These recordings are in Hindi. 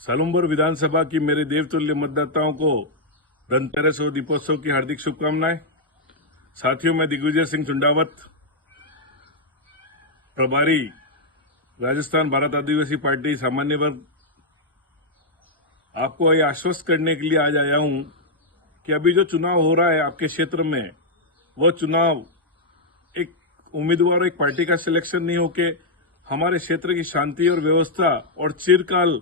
सलुम्बर विधानसभा की मेरे देवतुल्य मतदाताओं को धनतेरस और दीपोत्सव की हार्दिक शुभकामनाएं। साथियों, मैं दिग्विजय सिंह चुंडावत, प्रभारी राजस्थान भारत आदिवासी पार्टी सामान्य वर्ग, आपको ये आश्वस्त करने के लिए आज आया हूं कि अभी जो चुनाव हो रहा है आपके क्षेत्र में, वो चुनाव एक उम्मीदवार, एक पार्टी का सिलेक्शन नहीं होके हमारे क्षेत्र की शांति और व्यवस्था और चिरकाल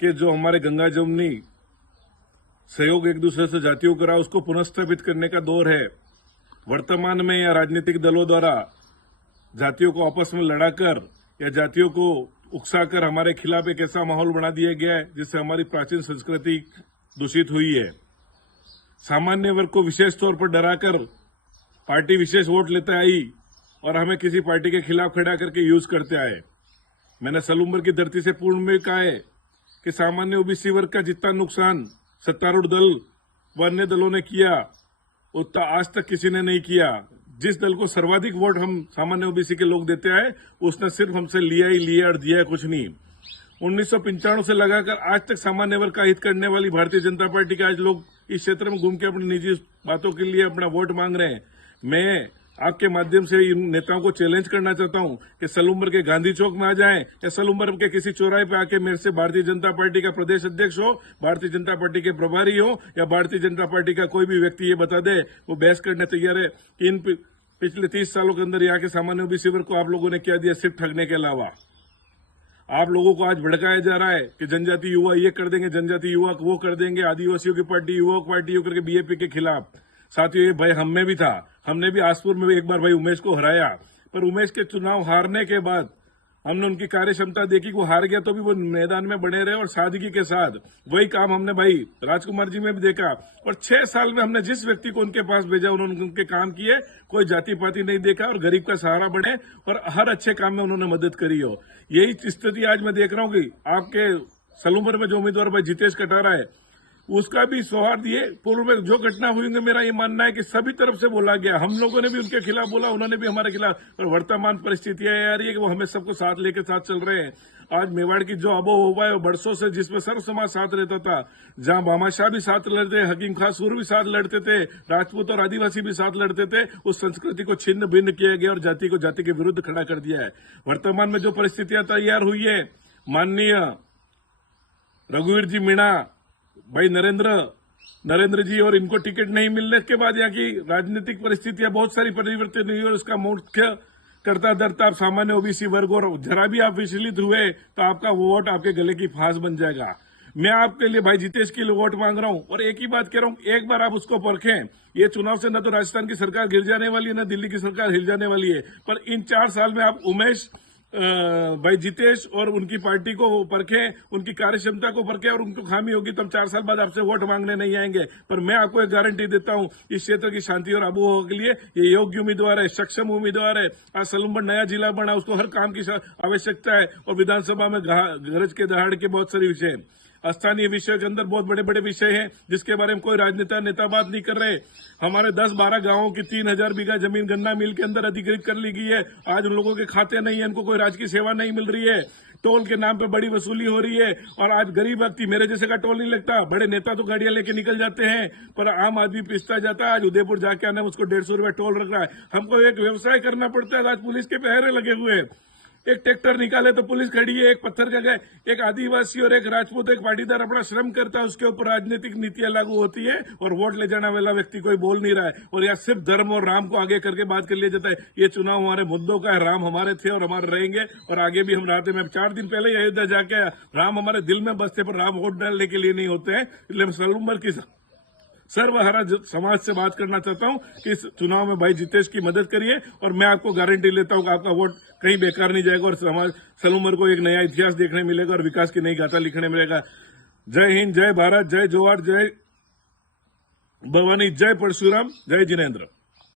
के जो हमारे गंगा जमुनी सहयोग एक दूसरे से जातियों का रहा, उसको पुनर्स्थापित करने का दौर है। वर्तमान में या राजनीतिक दलों द्वारा जातियों को आपस में लड़ाकर या जातियों को उकसाकर हमारे खिलाफ एक ऐसा माहौल बना दिया गया है जिससे हमारी प्राचीन संस्कृति दूषित हुई है। सामान्य वर्ग को विशेष तौर पर डराकर पार्टी विशेष वोट लेते आई और हमें किसी पार्टी के खिलाफ खड़ा करके यूज करते आए। मैंने सलुम्बर की धरती से पूर्ण में कहा है कि सामान्य ओबीसी वर्ग का जितना नुकसान सत्तारूढ़ दल व अन्य दलों ने किया उतना आज तक किसी ने नहीं किया। जिस दल को सर्वाधिक वोट हम सामान्य ओबीसी के लोग देते आए, उसने सिर्फ हमसे लिया ही लिया और दिया है, कुछ नहीं। 1995 से लगाकर आज तक सामान्य वर्ग का हित करने वाली भारतीय जनता पार्टी के आज लोग इस क्षेत्र में घूम के अपनी निजी बातों के लिए अपना वोट मांग रहे हैं। मैं आपके माध्यम से इन नेताओं को चैलेंज करना चाहता हूं कि सलुम्बर के गांधी चौक में आ जाएं या सलुम्बर के किसी चौराहे पे आके मेरे से भारतीय जनता पार्टी का प्रदेश अध्यक्ष हो, भारतीय जनता पार्टी के प्रभारी हो या भारतीय जनता पार्टी का कोई भी व्यक्ति ये बता दे, वो बहस करने तैयार है कि इन पिछले 30 सालों के अंदर यहाँ के सामान्य ओबीसी वर्ग को आप लोगों ने क्या दिया, सिर्फ ठगने के अलावा। आप लोगों को आज भड़काया जा रहा है कि जनजाति युवा ये कर देंगे, जनजाति युवा वो कर देंगे, आदिवासियों की पार्टी युवा पार्टी होकर के बीजेपी के खिलाफ। साथियों, ये भय हम में भी था। हमने भी आसपुर में एक बार भाई उमेश को हराया, पर उमेश के चुनाव हारने के बाद हमने उनकी कार्य क्षमता देखी। वो हार गया तो भी वो मैदान में बने रहे और सादगी के साथ वही काम हमने भाई राजकुमार जी में भी देखा। और 6 साल में हमने जिस व्यक्ति को उनके पास भेजा, उन्होंने उनके काम किए, कोई जाति पाति नहीं देखा और गरीब का सहारा बने और हर अच्छे काम में उन्होंने मदद करी हो। यही स्थिति आज मैं देख रहा हूँ कि आपके सलुम्बर में जो उम्मीदवार भाई जितेश कटारा है, उसका भी सौहार्द ये पूर्व में जो घटना हुई, मेरा ये मानना है कि सभी तरफ से बोला गया। हम लोगों ने भी उनके खिलाफ बोला, उन्होंने भी हमारे खिलाफ। और वर्तमान परिस्थितियां आ रही है कि वो हमें सबको साथ लेके साथ चल रहे हैं। आज मेवाड़ की जो आबोहवा है बरसों से, जिसमें सर्व समाज साथ रहता था, जहां बामाशाह भी साथ लड़ते, हकीम खां सूर भी साथ लड़ते थे, राजपूत और आदिवासी भी साथ लड़ते थे, उस संस्कृति को छिन्न भिन्न किया गया और जाति को जाति के विरुद्ध खड़ा कर दिया है। वर्तमान में जो परिस्थितियां तैयार हुई है, माननीय रघुवीर जी मीणा भाई नरेंद्र जी और इनको टिकट नहीं मिलने के बाद यहाँ की राजनीतिक परिस्थितियां बहुत सारी परिवर्तन हुई और उसका मुख्य करता धरता आप सामान्य ओबीसी वर्ग, और जरा भी आप विचलित हुए तो आपका वोट आपके गले की फांस बन जाएगा। मैं आपके लिए भाई जितेश के लिए वोट मांग रहा हूं और एक ही बात कह रहा हूं, एक बार आप उसको परखें। ये चुनाव से न तो राजस्थान की सरकार गिर जाने वाली है, न दिल्ली की सरकार हिल जाने वाली है, पर इन 4 साल में आप उमेश भाई जितेश और उनकी पार्टी को परखें, उनकी कार्य क्षमता को परखें, और उनको खामी होगी तो हम 4 साल बाद आपसे वोट मांगने नहीं आएंगे। पर मैं आपको एक गारंटी देता हूं, इस क्षेत्र की शांति और आबोहवा के लिए ये योग्य उम्मीदवार है, सक्षम उम्मीदवार है। आज सलुम्बर नया जिला बना, उसको हर काम की आवश्यकता है और विधानसभा में गरज के दहाड़ के बहुत सारे विषय हैं। स्थानीय विषय के अंदर बहुत बड़े बड़े विषय हैं जिसके बारे में कोई नेता बात नहीं कर रहे। हमारे 10-12 गांवों की 3000 बीघा जमीन गन्ना मिल के अंदर अधिकृत कर ली गई है। आज उन लोगों के खाते नहीं है, इनको कोई राजकीय सेवा नहीं मिल रही है, टोल के नाम पे बड़ी वसूली हो रही है। और आज गरीब व्यक्ति, मेरे जैसे का टोल नहीं लगता, बड़े नेता तो गाड़ियां लेके निकल जाते हैं, पर आम आदमी पिसता जाता है। आज उदयपुर जाके आने उसको 150 रुपए टोल रख रहा है। हमको एक व्यवसाय करना पड़ता है, आज पुलिस के पहरे लगे हुए हैं। एक ट्रैक्टर निकाले तो पुलिस खड़ी है, एक पत्थर का गए, एक आदिवासी और एक राजपूत, एक पाटीदार अपना श्रम करता है, उसके ऊपर राजनीतिक नीतियां लागू होती है और वोट ले जाने वाला व्यक्ति कोई बोल नहीं रहा है। और यहाँ सिर्फ धर्म और राम को आगे करके बात कर लिया जाता है। ये चुनाव हमारे मुद्दों का है, राम हमारे थे और हमारे रहेंगे और आगे भी हम रहते हैं। 4 दिन पहले ही अयोध्या जाके राम हमारे दिल में बसते, पर राम वोट डालने के लिए नहीं होते हैं। इसलिए हम सलुम्बर की सर्वहारा समाज से बात करना चाहता हूं कि इस चुनाव में भाई जितेश की मदद करिए और मैं आपको गारंटी लेता हूं कि आपका वोट कहीं बेकार नहीं जाएगा और समाज सलुम्बर को एक नया इतिहास देखने मिलेगा और विकास की नई गाथा लिखने मिलेगा। जय हिंद, जय भारत, जय जोहार, जय भवानी, जय परशुराम, जय जिनेन्द्र।